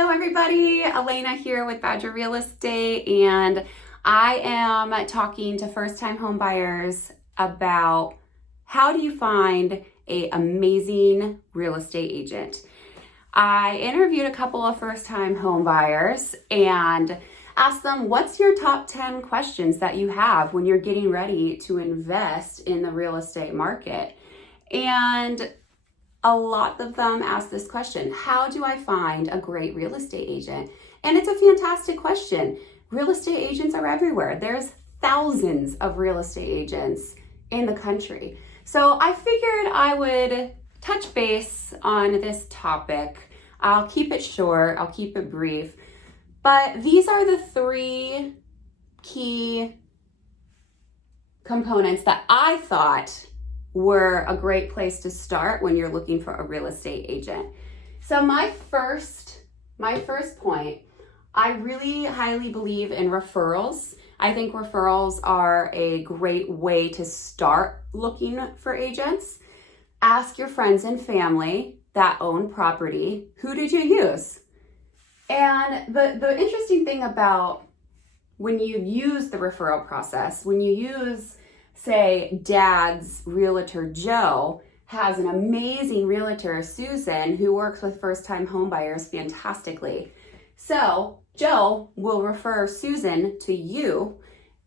Hello everybody, Elena here with Badger Real Estate, and I am talking to first-time home buyers about how do you find an amazing real estate agent. I interviewed a couple of first-time home buyers and asked them, what's your top 10 questions that you have when you're getting ready to invest in the real estate market? And a lot of them ask this question: how do I find a great real estate agent? And it's a fantastic question. Real estate agents are everywhere. There's thousands of real estate agents in the country. So I figured I would touch base on this topic. I'll keep it short, I'll keep it brief, but these are the three key components that I thought were a great place to start when you're looking for a real estate agent. So my first point, I really highly believe in referrals. I think referrals are a great way to start looking for agents. Ask your friends and family that own property, who did you use? And the interesting thing about when you use the referral process, when you use, say, Dad's realtor Joe has an amazing realtor, Susan, who works with first-time home buyers fantastically. So Joe will refer Susan to you,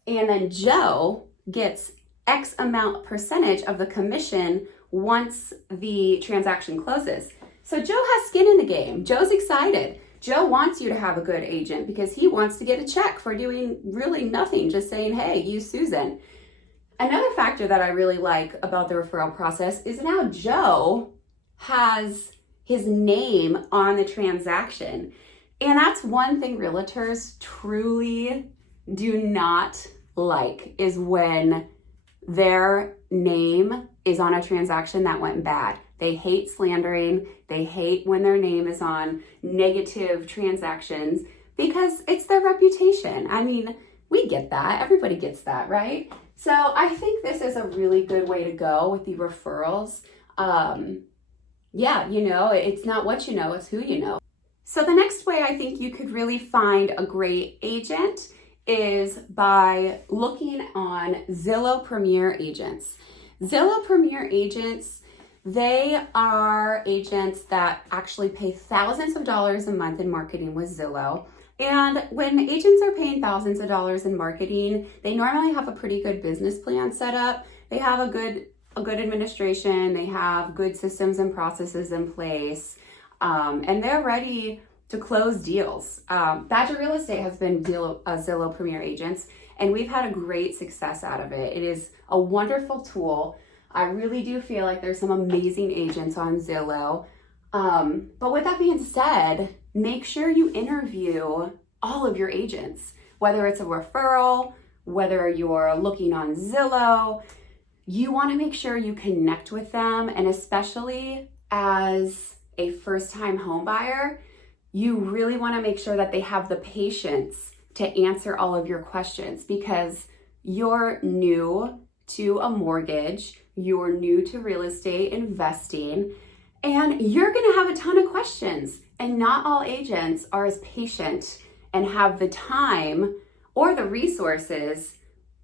and then Joe gets X amount percentage of the commission once the transaction closes. So Joe has skin in the game. Joe's excited. Joe wants you to have a good agent because he wants to get a check for doing really nothing, just saying, hey, use Susan. Another factor that I really like about the referral process is now Joe has his name on the transaction. And that's one thing realtors truly do not like, is when their name is on a transaction that went bad. They hate slandering. They hate when their name is on negative transactions because it's their reputation. I mean, we get that. Everybody gets that, right? So I think this is a really good way to go with the referrals. It's not what you know, it's who you know. So the next way I think you could really find a great agent is by looking on Zillow Premier Agents. Zillow Premier Agents, they are agents that actually pay thousands of dollars a month in marketing with Zillow. And when agents are paying thousands of dollars in marketing, they normally have a pretty good business plan set up. They have a good administration. They have good systems and processes in place, and they're ready to close deals. Badger Real Estate has been Zillow Premier Agents, and we've had a great success out of it. It is a wonderful tool. I really do feel like there's some amazing agents on Zillow. But with that being said, make sure you interview all of your agents, whether it's a referral, whether you're looking on Zillow. You want to make sure you connect with them, and especially as a first-time home buyer, you really want to make sure that they have the patience to answer all of your questions, because you're new to a mortgage, you're new to real estate investing, and you're going to have a ton of questions. And not all agents are as patient and have the time or the resources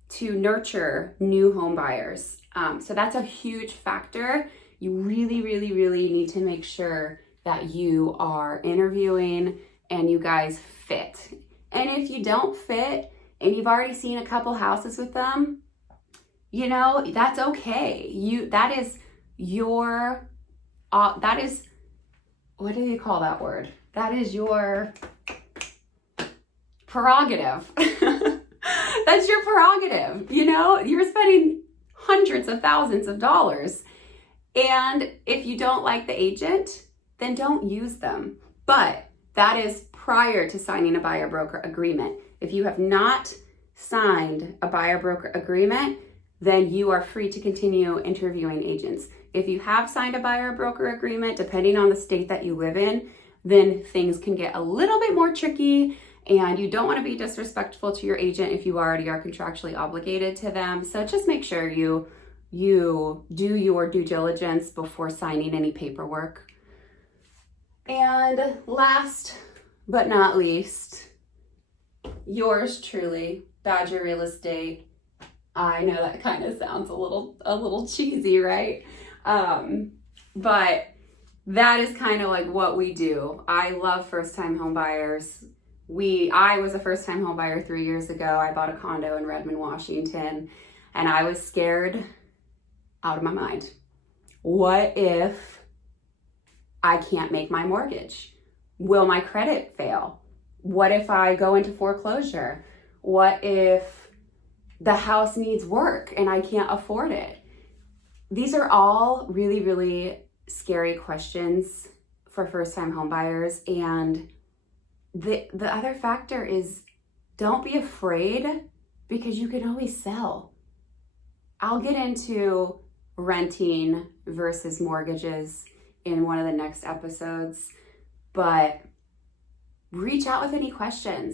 to nurture new home buyers. So that's a huge factor. You really, really, really need to make sure that you are interviewing and you guys fit. And if you don't fit and you've already seen a couple houses with them, that's okay. That is what do you call that word? That is your prerogative. That's your prerogative. You're spending hundreds of thousands of dollars. And if you don't like the agent, then don't use them. But that is prior to signing a buyer broker agreement. If you have not signed a buyer broker agreement, then you are free to continue interviewing agents. If you have signed a buyer broker agreement, depending on the state that you live in, then things can get a little bit more tricky, and you don't want to be disrespectful to your agent if you already are contractually obligated to them. So just make sure you do your due diligence before signing any paperwork. And last but not least, yours truly, Badger Real Estate. I know that kind of sounds a little cheesy, right? But that is kind of like what we do. I love first-time home buyers. I was a first-time home buyer 3 years ago. I bought a condo in Redmond, Washington, and I was scared out of my mind. What if I can't make my mortgage? Will my credit fail? What if I go into foreclosure? What if the house needs work and I can't afford it? These are all really, really scary questions for first-time home buyers. And the other factor is, don't be afraid, because you can always sell. I'll get into renting versus mortgages in one of the next episodes, but reach out with any questions.